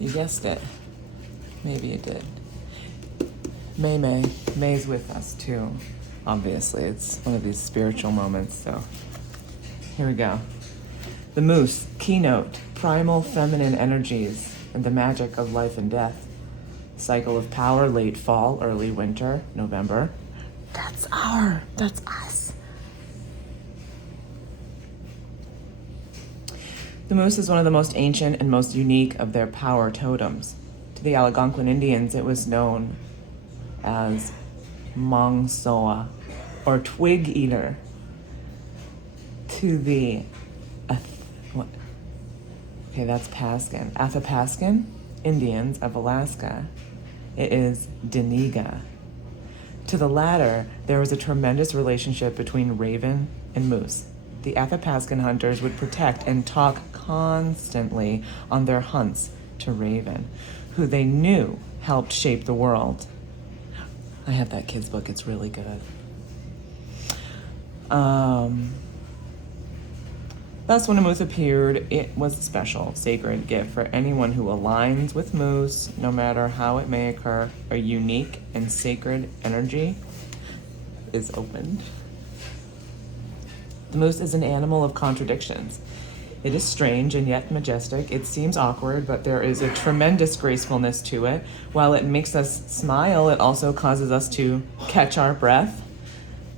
You guessed it. Maybe you did. May's with us too. Obviously, it's one of these spiritual moments, so here we go. The moose, keynote, primal feminine energies, and the magic of life and death. Cycle of power, late fall, early winter, November. That's us. The moose is one of the most ancient and most unique of their power totems. To the Algonquin Indians, it was known as Mongsoa, or twig eater. To the that's Paskin. Athapascan Indians of Alaska, it is Deniga. To the latter, there was a tremendous relationship between raven and moose. The Athapascan hunters would protect and talk constantly on their hunts to Raven, who they knew helped shape the world. I have that kid's book, it's really good. Thus, when a moose appeared, it was a special, sacred gift for anyone who aligns with moose, no matter how it may occur. A unique and sacred energy is opened. The moose is an animal of contradictions. It is strange and yet majestic. It seems awkward, but there is a tremendous gracefulness to it. While it makes us smile, it also causes us to catch our breath.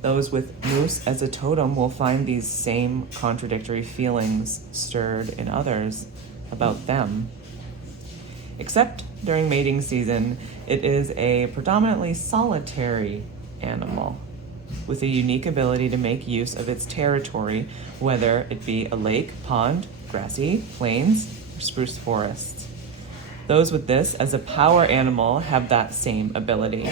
Those with moose as a totem will find these same contradictory feelings stirred in others about them. Except during mating season, it is a predominantly solitary animal with a unique ability to make use of its territory, whether it be a lake, pond, grassy plains, or spruce forests. Those with this as a power animal have that same ability.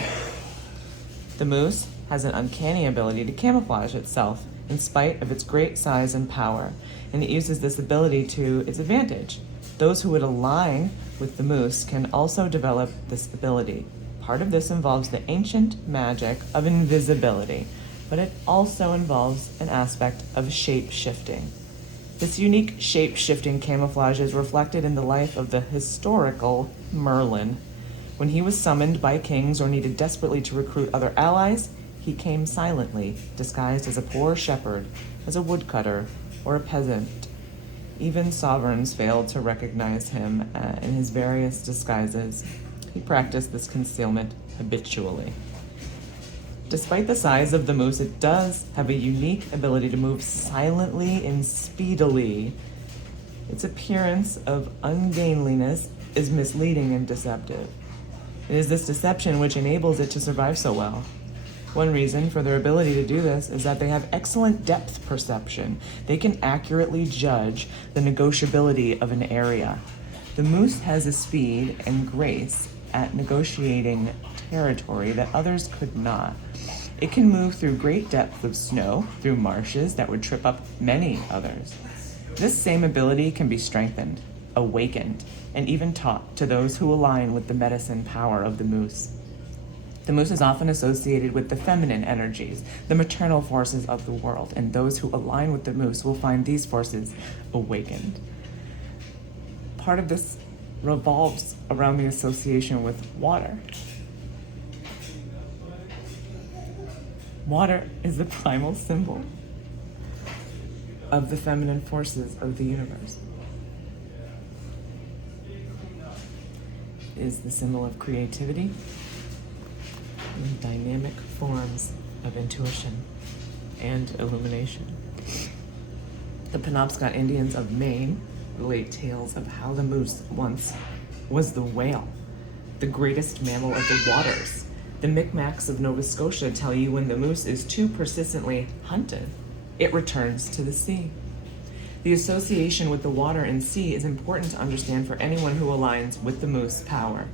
The moose has an uncanny ability to camouflage itself in spite of its great size and power, and it uses this ability to its advantage. Those who would align with the moose can also develop this ability. Part of this involves the ancient magic of invisibility, but it also involves an aspect of shape-shifting. This unique shape-shifting camouflage is reflected in the life of the historical Merlin. When he was summoned by kings or needed desperately to recruit other allies, he came silently, disguised as a poor shepherd, as a woodcutter, or a peasant. Even sovereigns failed to recognize him in his various disguises. He practiced this concealment habitually. Despite the size of the moose, it does have a unique ability to move silently and speedily. Its appearance of ungainliness is misleading and deceptive. It is this deception which enables it to survive so well. One reason for their ability to do this is that they have excellent depth perception. They can accurately judge the negotiability of an area. The moose has a speed and grace at negotiating territory that others could not. It can move through great depths of snow, through marshes that would trip up many others. This same ability can be strengthened, awakened, and even taught to those who align with the medicine power of the moose. The moose is often associated with the feminine energies, the maternal forces of the world, and those who align with the moose will find these forces awakened. Part of this revolves around the association with water. Water is the primal symbol of the feminine forces of the universe. It is the symbol of creativity and dynamic forms of intuition and illumination. The Penobscot Indians of Maine relate tales of how the moose once was the whale, the greatest mammal of the waters. The Micmacs of Nova Scotia tell you when the moose is too persistently hunted, it returns to the sea. The association with the water and sea is important to understand for anyone who aligns with the moose power.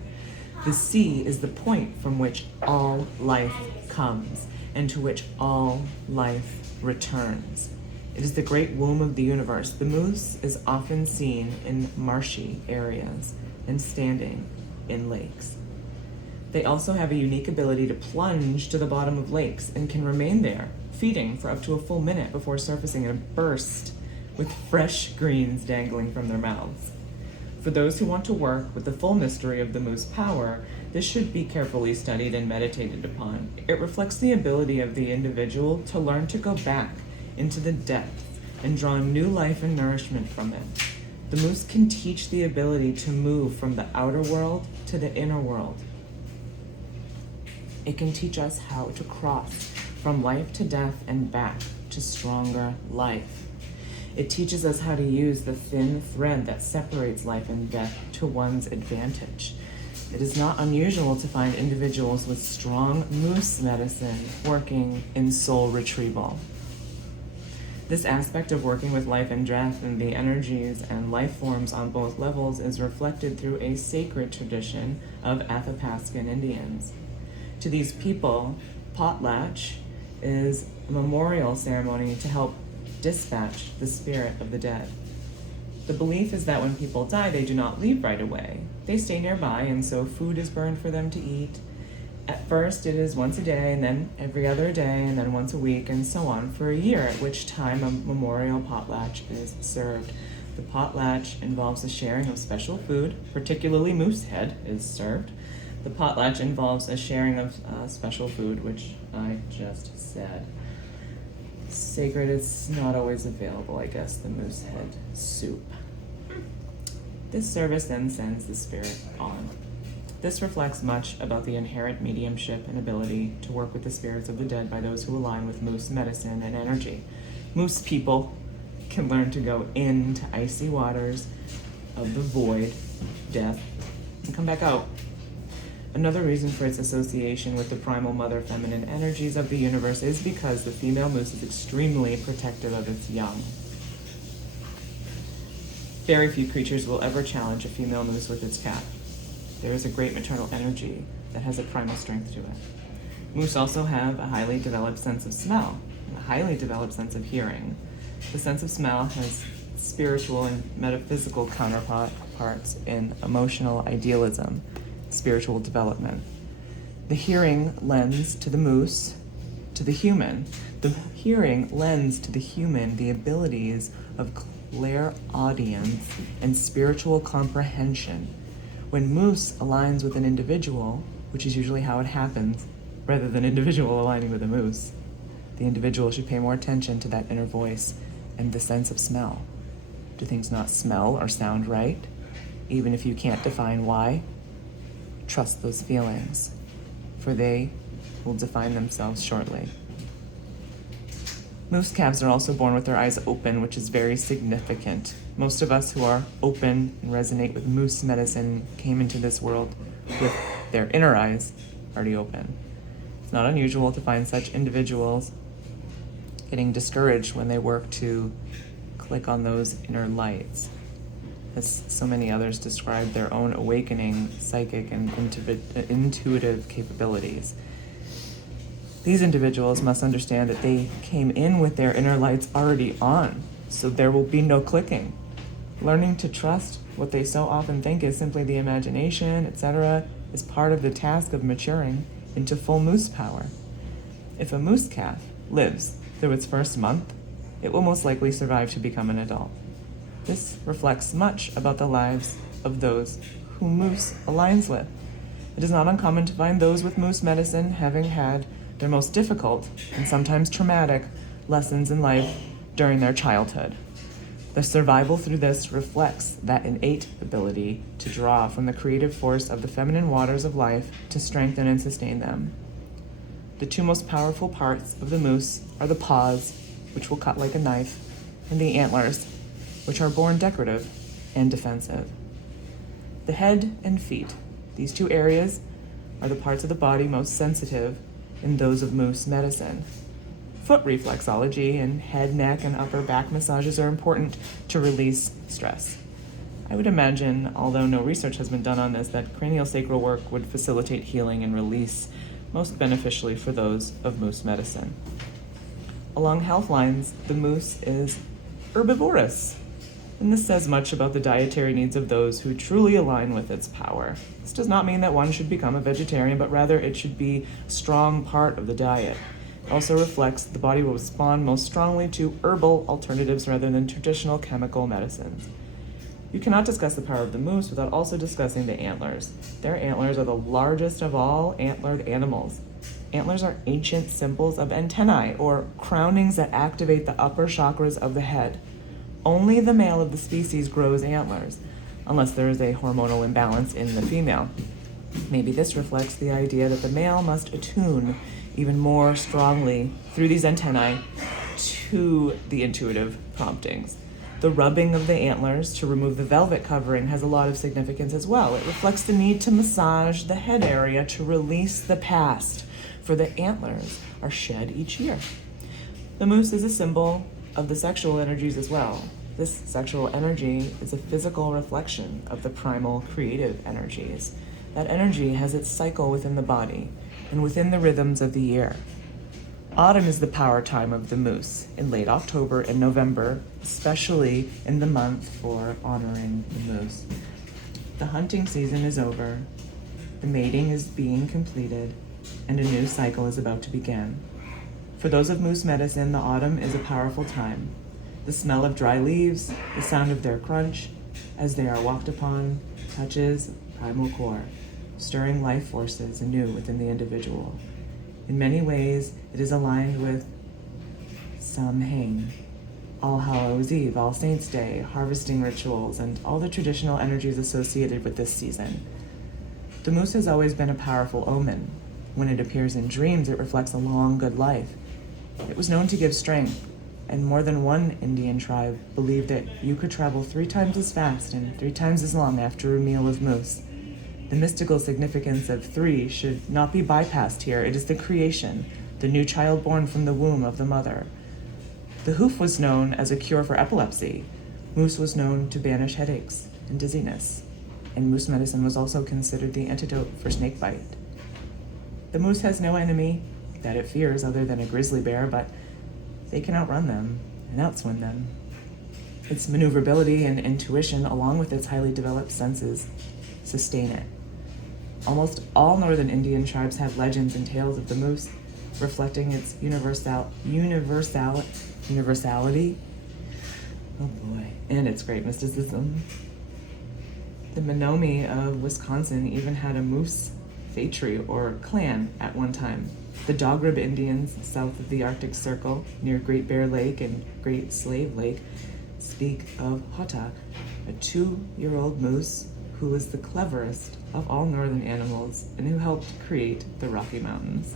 The sea is the point from which all life comes and to which all life returns. It is the great womb of the universe. The moose is often seen in marshy areas and standing in lakes. They also have a unique ability to plunge to the bottom of lakes and can remain there, feeding for up to a full minute before surfacing in a burst with fresh greens dangling from their mouths. For those who want to work with the full mystery of the moose power, this should be carefully studied and meditated upon. It reflects the ability of the individual to learn to go back into the depths and draw new life and nourishment from it. The moose can teach the ability to move from the outer world to the inner world. It can teach us how to cross from life to death and back to stronger life. It teaches us how to use the thin thread that separates life and death to one's advantage. It is not unusual to find individuals with strong moose medicine working in soul retrieval. This aspect of working with life and death and the energies and life forms on both levels is reflected through a sacred tradition of Athapascan Indians. To these people, potlatch is a memorial ceremony to help dispatch the spirit of the dead. The belief is that when people die, they do not leave right away. They stay nearby, and so food is burned for them to eat. At first, it is once a day, and then every other day, and then once a week, and so on for a year, at which time a memorial potlatch is served. The potlatch involves the sharing of special food, particularly moose head is served. The potlatch involves a sharing of special food, which I just said. Sacred is not always available, I guess, the moose head soup. This service then sends the spirit on. This reflects much about the inherent mediumship and ability to work with the spirits of the dead by those who align with moose medicine and energy. Moose people can learn to go into icy waters of the void, death, and come back out. Another reason for its association with the primal mother feminine energies of the universe is because the female moose is extremely protective of its young. Very few creatures will ever challenge a female moose with its calf. There is a great maternal energy that has a primal strength to it. Moose also have a highly developed sense of smell, and a highly developed sense of hearing. The sense of smell has spiritual and metaphysical counterparts in emotional idealism, spiritual development. The hearing lends to the moose, to the human. The hearing lends to the human the abilities of clairaudience and spiritual comprehension. When moose aligns with an individual, which is usually how it happens, rather than individual aligning with a moose, the individual should pay more attention to that inner voice and the sense of smell. Do things not smell or sound right? Even if you can't define why, trust those feelings, for they will define themselves shortly. Moose calves are also born with their eyes open, which is very significant. Most of us who are open and resonate with moose medicine came into this world with their inner eyes already open. It's not unusual to find such individuals getting discouraged when they work to click on those inner lights. As so many others describe their own awakening psychic and intuitive capabilities. These individuals must understand that they came in with their inner lights already on, so there will be no clicking. Learning to trust what they so often think is simply the imagination, etc., is part of the task of maturing into full moose power. If a moose calf lives through its first month, it will most likely survive to become an adult. This reflects much about the lives of those who moose aligns with. It is not uncommon to find those with moose medicine having had their most difficult and sometimes traumatic lessons in life during their childhood. The survival through this reflects that innate ability to draw from the creative force of the feminine waters of life to strengthen and sustain them. The two most powerful parts of the moose are the paws, which will cut like a knife, and the antlers, which are born decorative and defensive. The head and feet, these two areas, are the parts of the body most sensitive in those of moose medicine. Foot reflexology and head, neck, and upper back massages are important to release stress. I would imagine, although no research has been done on this, that craniosacral work would facilitate healing and release most beneficially for those of moose medicine. Along health lines, the moose is herbivorous, and this says much about the dietary needs of those who truly align with its power. This does not mean that one should become a vegetarian, but rather it should be a strong part of the diet. It also reflects the body will respond most strongly to herbal alternatives rather than traditional chemical medicines. You cannot discuss the power of the moose without also discussing the antlers. Their antlers are the largest of all antlered animals. Antlers are ancient symbols of antennae, or crownings that activate the upper chakras of the head. Only the male of the species grows antlers, unless there is a hormonal imbalance in the female. Maybe this reflects the idea that the male must attune even more strongly through these antennae to the intuitive promptings. The rubbing of the antlers to remove the velvet covering has a lot of significance as well. It reflects the need to massage the head area to release the past, for the antlers are shed each year. The moose is a symbol of the sexual energies as well. This sexual energy is a physical reflection of the primal creative energies. That energy has its cycle within the body and within the rhythms of the year. Autumn is the power time of the moose in late October and November, especially in the month for honoring the moose. The hunting season is over, the mating is being completed, and a new cycle is about to begin. For those of moose medicine, the autumn is a powerful time. The smell of dry leaves, the sound of their crunch as they are walked upon, touches primal core, stirring life forces anew within the individual. In many ways, it is aligned with Samhain, All Hallows Eve, All Saints' Day, harvesting rituals, and all the traditional energies associated with this season. The moose has always been a powerful omen. When it appears in dreams, it reflects a long, good life. It was known to give strength, and more than one Indian tribe believed that you could travel 3 times as fast and 3 times as long after a meal of moose. The mystical significance of 3 should not be bypassed here. It is the creation, the new child born from the womb of the mother. The hoof was known as a cure for epilepsy. Moose was known to banish headaches and dizziness. And moose medicine was also considered the antidote for snakebite. The moose has no enemy that it fears other than a grizzly bear, but they can outrun them and outswim them. Its maneuverability and intuition, along with its highly developed senses, sustain it. Almost all northern Indian tribes have legends and tales of the moose, reflecting its universality, oh boy, and its great mysticism. The Menominee of Wisconsin even had a moose phratry or clan at one time. The Dog Rib Indians south of the Arctic Circle, near Great Bear Lake and Great Slave Lake, speak of Hota, a 2-year-old moose who was the cleverest of all northern animals and who helped create the Rocky Mountains.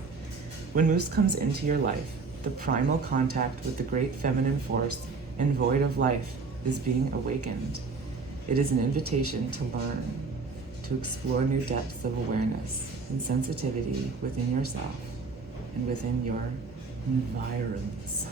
When moose comes into your life, the primal contact with the great feminine force and void of life is being awakened. It is an invitation to learn, to explore new depths of awareness and sensitivity within yourself and within your environs.